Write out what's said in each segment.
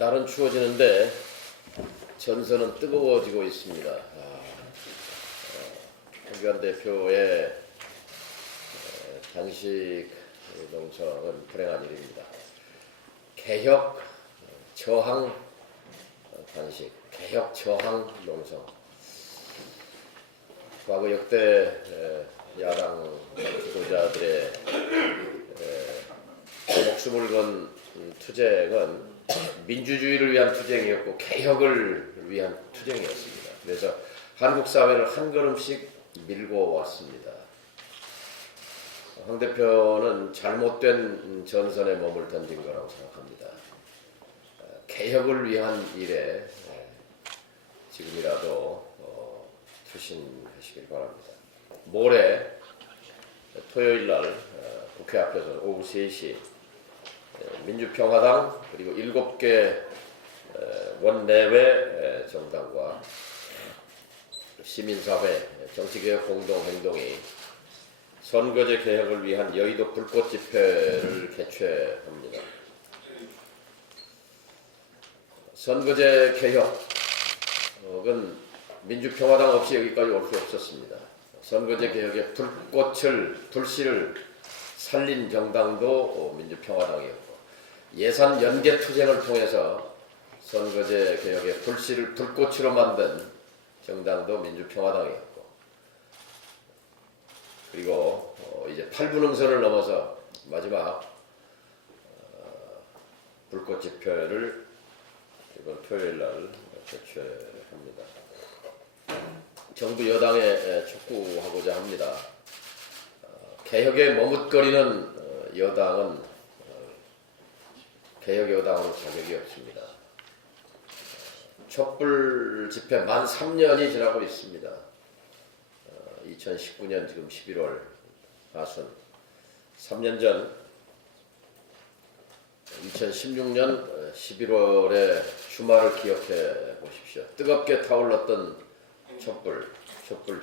날은 추워지는데 전선은 뜨거워지고 있습니다. 황교안 대표의 단식 농성은 불행한 일입니다. 개혁 저항 단식, 개혁 저항 농성. 과거 역대 야당 지도자들의 목숨을 건 투쟁은 민주주의를 위한 투쟁이었고 개혁을 위한 투쟁이었습니다. 그래서 한국 사회를 한 걸음씩 밀고 왔습니다. 황 대표는 잘못된 전선에 몸을 던진 거라고 생각합니다. 개혁을 위한 일에 지금이라도 투신하시길 바랍니다. 모레 토요일 날 국회 앞에서 오후 3시 민주평화당 그리고 7개 원내외 정당과 시민사회 정치개혁 공동행동이 선거제 개혁을 위한 여의도 불꽃 집회를 개최합니다. 선거제 개혁은 민주평화당 없이 여기까지 올 수 없었습니다. 선거제 개혁의 불씨를 살린 정당도 민주평화당이었고 예산 연계 투쟁을 통해서 선거제 개혁의 불꽃으로 만든 정당도 민주평화당이었고 그리고 이제 8분응선을 넘어서 마지막 불꽃 집회를 이번 토요일 날 개최합니다. 정부 여당에 촉구하고자 합니다. 개혁에 머뭇거리는 여당은 개혁 여당으로 자격이 없습니다. 촛불 집회 만 3년이 지나고 있습니다. 2019년 지금 11월 하순 3년 전 2016년 11월의 주말을 기억해 보십시오. 뜨겁게 타올랐던 촛불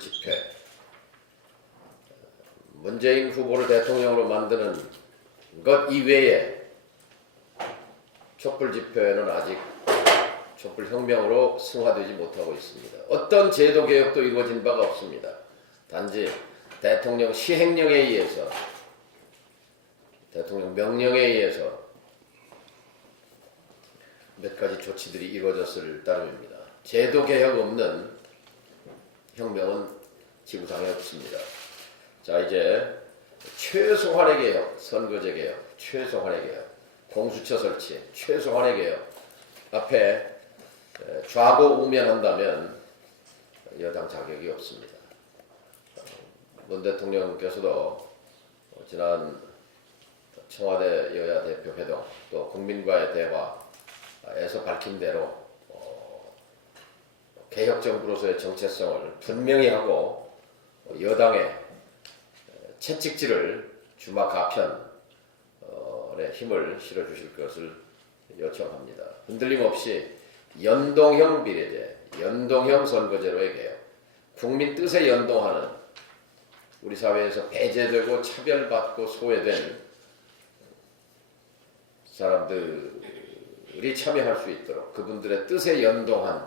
집회. 문재인 후보를 대통령으로 만드는 것 이외에 촛불 집회는 아직 촛불 혁명으로 승화되지 못하고 있습니다. 어떤 제도 개혁도 이루어진 바가 없습니다. 단지 대통령 시행령에 의해서 대통령 명령에 의해서 몇 가지 조치들이 이루어졌을 따름입니다. 제도 개혁 없는 혁명은 지구상에 없습니다. 자, 이제 최소한의 개혁, 선거제 개혁, 최소한의 개혁, 공수처 설치, 최소한의 개혁 앞에 좌고우면한다면 여당 자격이 없습니다. 문 대통령께서도 지난 청와대 여야 대표 회동 또 국민과의 대화에서 밝힌 대로 개혁 정부로서의 정체성을 분명히 하고 여당의 채찍질을 주막 가편에 힘을 실어주실 것을 요청합니다. 흔들림 없이 연동형 비례제, 연동형 선거제로의 개혁, 국민 뜻에 연동하는 우리 사회에서 배제되고 차별받고 소외된 사람들이 참여할 수 있도록 그분들의 뜻에 연동한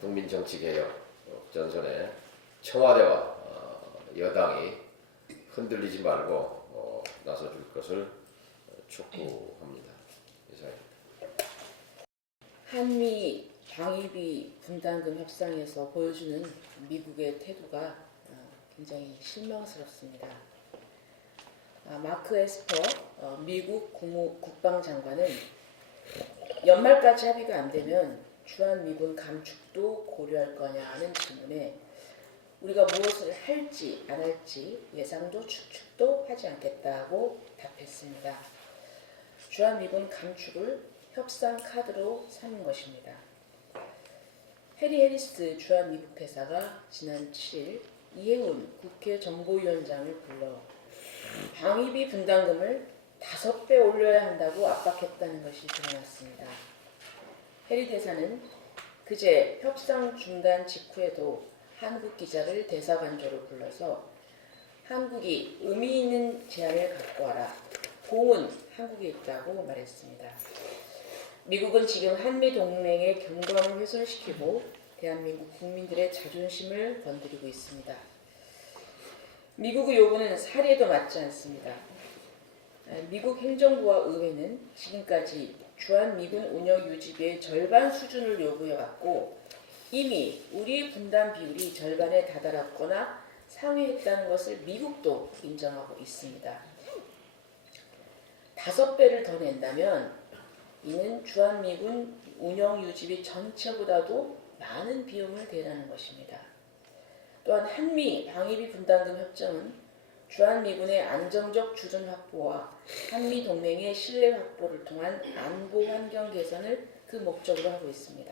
국민정치개혁 전선에 청와대와 여당이 흔들리지 말고 나서줄 것을 촉구합니다. 이상입니다. 한미 방위비 분담금 협상에서 보여주는 미국의 태도가 굉장히 실망스럽습니다. 마크 에스퍼 미국 국방장관은 연말까지 합의가 안 되면 주한미군 감축도 고려할 거냐는 질문에 우리가 무엇을 할지 안 할지 예상도 추측도 하지 않겠다고 답했습니다. 주한미군 감축을 협상 카드로 삼은 것입니다. 해리 해리스 주한미국 대사가 지난 7일 이해운 국회 정보위원장을 불러 방위비 분담금을 5배 올려야 한다고 압박했다는 것이 드러났습니다. 해리 대사는 그제 협상 중단 직후에도 한국 기자를 대사관저로 불러서 한국이 의미 있는 제안을 갖고 와라. 공은 한국에 있다고 말했습니다. 미국은 지금 한미 동맹의 경감을 훼손시키고 대한민국 국민들의 자존심을 건드리고 있습니다. 미국의 요구는 사례도 맞지 않습니다. 미국 행정부와 의회는 지금까지 주한미군 운영 유지비의 절반 수준을 요구해왔고 이미 우리의 분담 비율이 절반에 다다랐거나 상회했다는 것을 미국도 인정하고 있습니다. 5배를 더 낸다면 이는 주한미군 운영 유지비 전체보다도 많은 비용을 대라는 것입니다. 또한 한미 방위비 분담금 협정은 주한미군의 안정적 주둔 확보와 한미 동맹의 신뢰 확보를 통한 안보 환경 개선을 그 목적으로 하고 있습니다.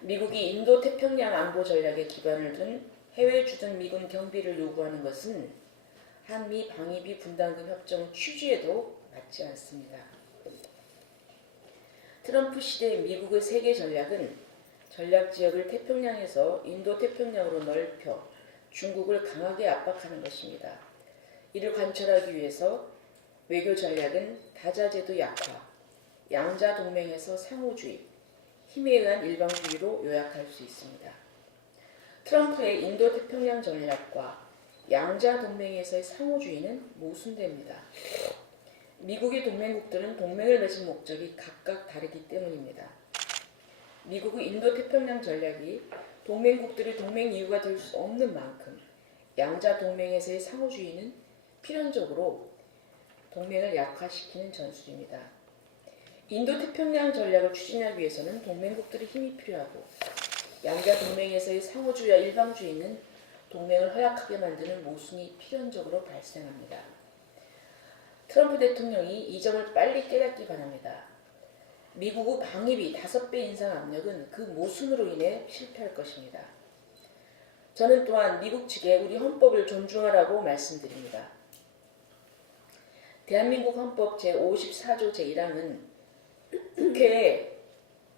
미국이 인도 태평양 안보 전략에 기반을 둔 해외 주둔 미군 경비를 요구하는 것은 한미 방위비 분담금 협정 취지에도 맞지 않습니다. 트럼프 시대 미국의 세계 전략은 전략 지역을 태평양에서 인도 태평양으로 넓혀 중국을 강하게 압박하는 것입니다. 이를 관철하기 위해서 외교 전략은 다자제도 약화, 양자 동맹에서 상호주의, 힘에 의한 일방주의로 요약할 수 있습니다. 트럼프의 인도 태평양 전략과 양자 동맹에서의 상호주의는 모순됩니다. 미국의 동맹국들은 동맹을 맺은 목적이 각각 다르기 때문입니다. 미국의 인도 태평양 전략이 동맹국들의 동맹 이유가 될 수 없는 만큼 양자 동맹에서의 상호주의는 필연적으로 동맹을 약화시키는 전술입니다. 인도 태평양 전략을 추진하기 위해서는 동맹국들의 힘이 필요하고 양자 동맹에서의 상호주의와 일방주의는 동맹을 허약하게 만드는 모순이 필연적으로 발생합니다. 트럼프 대통령이 이 점을 빨리 깨닫기 바랍니다. 미국의 방위비 5배 인상 압력은 그 모순으로 인해 실패할 것입니다. 저는 또한 미국 측에 우리 헌법을 존중하라고 말씀드립니다. 대한민국 헌법 제54조 제1항은 국회에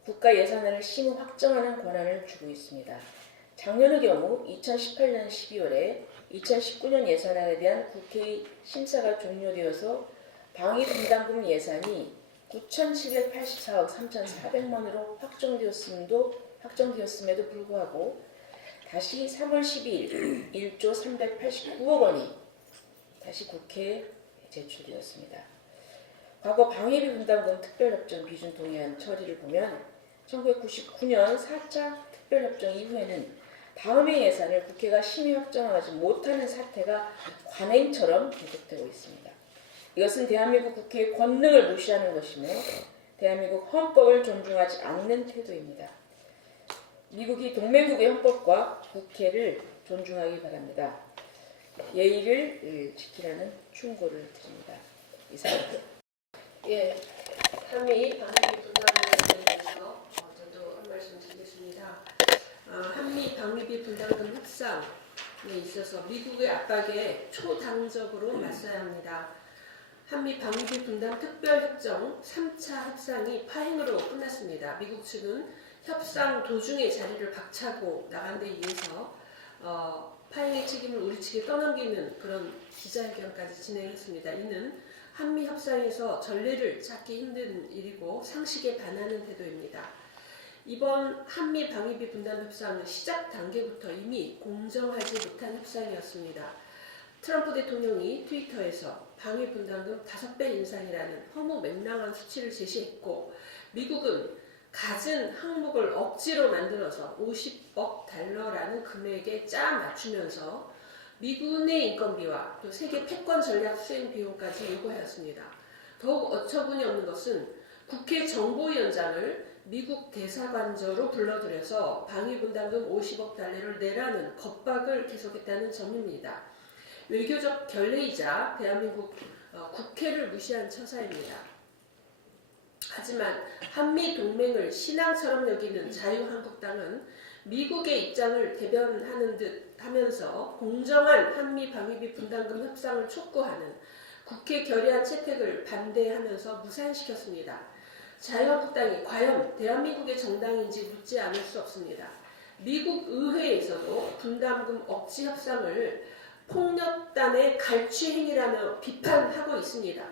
국가 예산안을 심의 확정하는 권한을 주고 있습니다. 작년의 경우 2018년 12월에 2019년 예산안에 대한 국회의 심사가 종료되어서 방위 분담금 예산이 9,784억 3,400만으로 확정되었음에도 불구하고 다시 3월 12일 1조 389억 원이 다시 국회에 제출되었습니다. 과거 방위비 분담금 특별협정 비준 동의안 처리를 보면 1999년 4차 특별협정 이후에는 다음의 예산을 국회가 심의 확정하지 못하는 사태가 관행처럼 계속되고 있습니다. 이것은 대한민국 국회의 권능을 무시하는 것이며 대한민국 헌법을 존중하지 않는 태도입니다. 미국이 동맹국의 헌법과 국회를 존중하기 바랍니다. 예의를 지키라는 충고를 드립니다. 이상입니다. 예, 한미 방위비 분담금에 대해서 저도 한 말씀 드리겠습니다. 한미 방위비 분담금 협상에 있어서 미국의 압박에 초당적으로 맞서야 합니다. 한미 방위비 분담 특별협정 3차 협상이 파행으로 끝났습니다. 미국 측은 협상 도중에 자리를 박차고 나간 데 의해서 파행의 책임을 우리 측에 떠넘기는 그런 기자회견까지 진행했습니다. 이는 한미 협상에서 전례를 찾기 힘든 일이고 상식에 반하는 태도입니다. 이번 한미 방위비 분담 협상은 시작 단계부터 이미 공정하지 못한 협상이었습니다. 트럼프 대통령이 트위터에서 방위 분담금 5배 인상이라는 허무맹랑한 수치를 제시했고 미국은 갖은 항목을 억지로 만들어서 50억 달러라는 금액에 짜 맞추면서 미군의 인건비와 또 세계 패권 전략 수행 비용까지 요구하였습니다. 더욱 어처구니 없는 것은 국회 정보위원장을 미국 대사관저로 불러들여서 방위 분담금 50억 달러를 내라는 겁박을 계속했다는 점입니다. 외교적 결례이자 대한민국 국회를 무시한 처사입니다. 하지만 한미 동맹을 신앙처럼 여기는 자유한국당은 미국의 입장을 대변하는 듯 하면서 공정한 한미 방위비 분담금 협상을 촉구하는 국회 결의안 채택을 반대하면서 무산시켰습니다. 자유한국당이 과연 대한민국의 정당인지 묻지 않을 수 없습니다. 미국 의회에서도 분담금 억지 협상을 폭력단의 갈취 행위라며 비판하고 있습니다.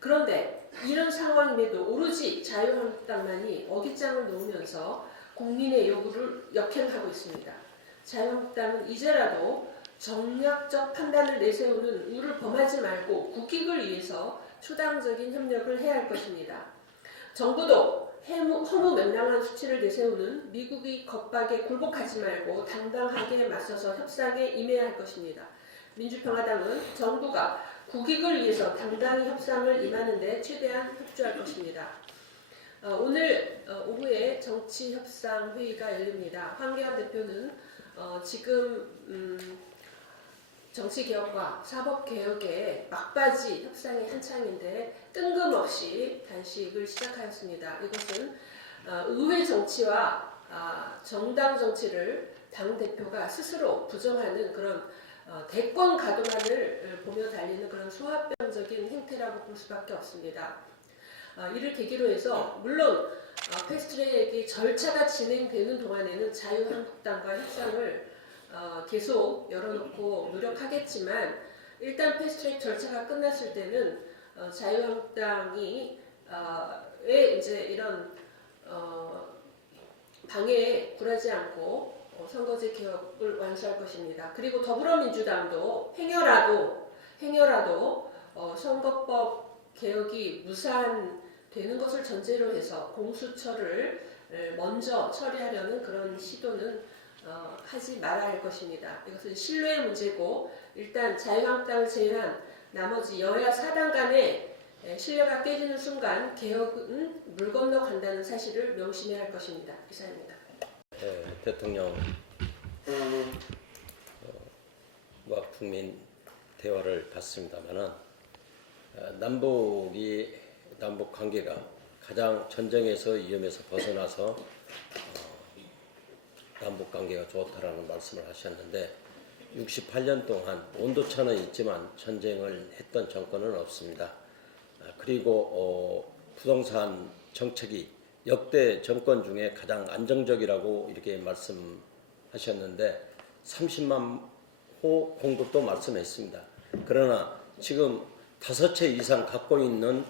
그런데 이런 상황임에도 오로지 자유한국당만이 어깃장을 놓으면서 국민의 요구를 역행하고 있습니다. 자유한국당은 이제라도 정략적 판단을 내세우는 우를 범하지 말고 국익을 위해서 초당적인 협력을 해야 할 것입니다. 정부도 허무맹랑한 수치를 내세우는 미국의 겁박에 굴복하지 말고 당당하게 맞서서 협상에 임해야 할 것입니다. 민주평화당은 정부가 국익을 위해서 당당히 협상을 임하는 데 최대한 협조할 것입니다. 오늘 오후에 정치협상회의가 열립니다. 황교안 대표는 지금 정치개혁과 사법개혁의 막바지 협상의 한창인데 뜬금없이 단식을 시작하였습니다. 이것은 의회 정치와 정당 정치를 당대표가 스스로 부정하는 그런 대권 가도만을 보며 달리는 그런 소화병적인 행태라고 볼 수밖에 없습니다. 이를 계기로 해서 물론 패스트트랙의 절차가 진행되는 동안에는 자유한국당과 협상을 계속 열어놓고 노력하겠지만 일단 패스트트랙 절차가 끝났을 때는 자유한국당이 왜 이제 이런 방해에 굴하지 않고 선거제 개혁을 완수할 것입니다. 그리고 더불어민주당도 행여라도 선거법 개혁이 무산되는 것을 전제로 해서 공수처를 먼저 처리하려는 그런 시도는 하지 말아야 할 것입니다. 이것은 신뢰의 문제고 일단 자유한국당을 제외한 나머지 여야 사당 간의 신뢰가 깨지는 순간 개혁은 물 건너 간다는 사실을 명심해야 할 것입니다. 이상입니다. 대통령과 국민 대화를 봤습니다만은 남북 관계가 가장 전쟁에서 위험에서 벗어나서 남북 관계가 좋다라는 말씀을 하셨는데 68년 동안 온도차는 있지만 전쟁을 했던 정권은 없습니다. 그리고 부동산 정책이 역대 정권 중에 가장 안정적이라고 이렇게 말씀하셨는데 30만 호 공급도 말씀했습니다. 그러나 지금 5채 이상 갖고 있는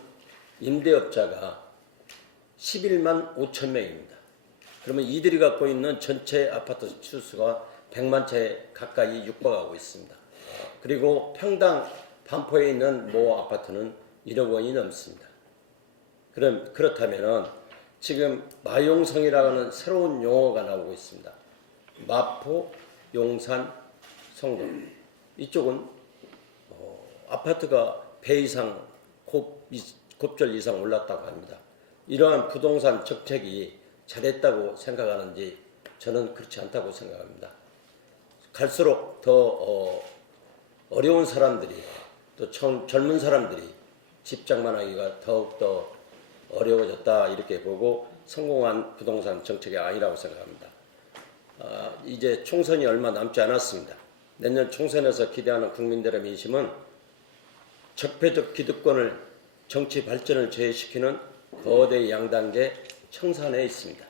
임대업자가 11만 5천 명입니다. 그러면 이들이 갖고 있는 전체 아파트 수가 100만 채 가까이 육박하고 있습니다. 그리고 평당 반포에 있는 모 아파트는 1억 원이 넘습니다. 그렇다면은 지금 마용성이라는 새로운 용어가 나오고 있습니다. 마포, 용산, 성동 이쪽은 아파트가 배 이상 곱절 이상 올랐다고 합니다. 이러한 부동산 정책이 잘했다고 생각하는지 저는 그렇지 않다고 생각합니다. 갈수록 더 어려운 사람들이 또 젊은 사람들이 집 장만하기가 더욱더 어려워졌다 이렇게 보고 성공한 부동산 정책이 아니라고 생각합니다. 이제 총선이 얼마 남지 않았습니다. 내년 총선에서 기대하는 국민들의 민심은 적폐적 기득권을 정치 발전을 제외시키는 거대 양당제 청산에 있습니다.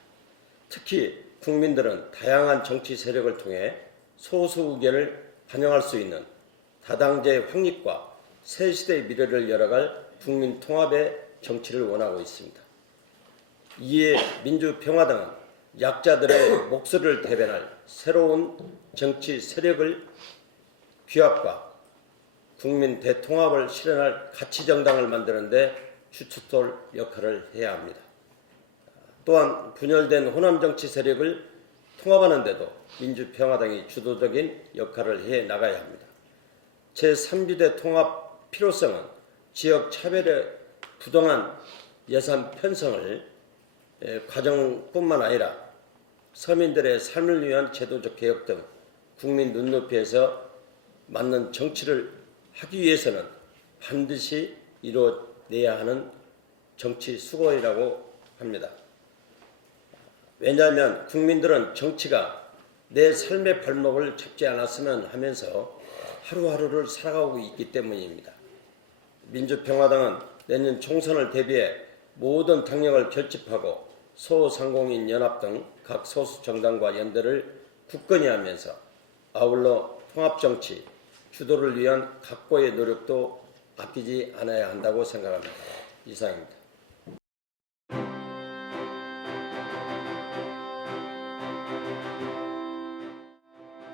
특히 국민들은 다양한 정치 세력을 통해 소수 의견을 반영할 수 있는 다당제 확립과 새 시대의 미래를 열어갈 국민 통합의 정치를 원하고 있습니다. 이에 민주평화당은 약자들의 목소리를 대변할 새로운 정치 세력을 규합과 국민 대통합을 실현할 가치정당을 만드는 데 주춧돌 역할을 해야 합니다. 또한 분열된 호남정치 세력을 통합하는 데도 민주평화당이 주도적인 역할을 해 나가야 합니다. 제3비대 통합 필요성은 지역 차별의 부당한 예산 편성을 과정뿐만 아니라 서민들의 삶을 위한 제도적 개혁 등 국민 눈높이에서 맞는 정치를 하기 위해서는 반드시 이루어내야 하는 정치 수고이라고 합니다. 왜냐하면 국민들은 정치가 내 삶의 발목을 잡지 않았으면 하면서 하루하루를 살아가고 있기 때문입니다. 민주평화당은 내년 총선을 대비해 모든 당력을 결집하고 소상공인 연합 등 각 소수 정당과 연대를 굳건히 하면서 아울러 통합정치 주도를 위한 각고의 노력도 아끼지 않아야 한다고 생각합니다. 이상입니다.